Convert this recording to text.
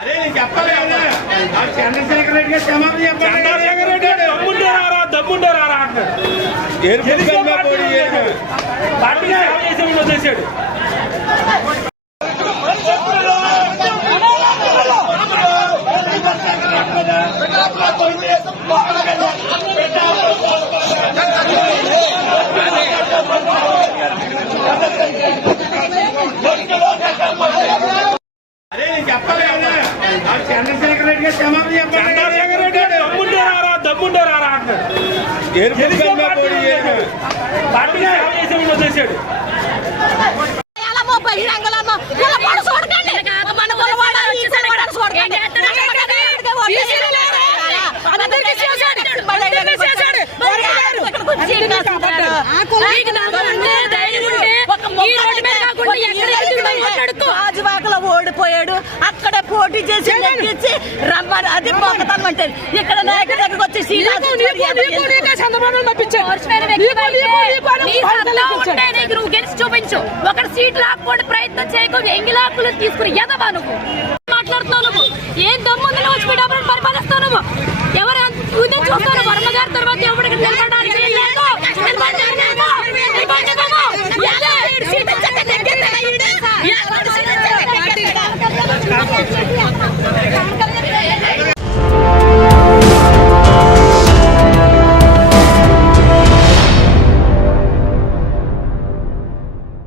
అరే నేను చెప్పాలి కదా చంద్రశేఖర్ రెడ్డి గారు క్షమాపణ చెప్పండి. చంద్రశేఖర్ రెడ్డి దమ్ముండే రారా అంటున్నాడు. పార్టీ సేవ చేసే వదిలేశాడు. అరే నేను చెప్పాలి కదా చంద్రశేఖర్ రెడ్డి గారు క్షమాపణ చెప్పండి. చంద్రశేఖర్ రెడ్డి దమ్ముండే రారా అంటున్నాడు. పార్టీ సేవ చేసే వదిలేశాడు. రాజువాకలో ఓడిపోయాడు, అక్కడే పోటీ చేసి నెగ్గించి రమ్మని అది మొక్కతనం అంటే ఇక్కడ నాయకుడి దగ్గరకు వచ్చి నువ్వు గెలిచి చూపించు. ఒక సీట్ లాక్కోండి ప్రయత్నం చేయకుండా ఎంగిలాక్కులు తీసుకుని ఎదవా నువ్వు.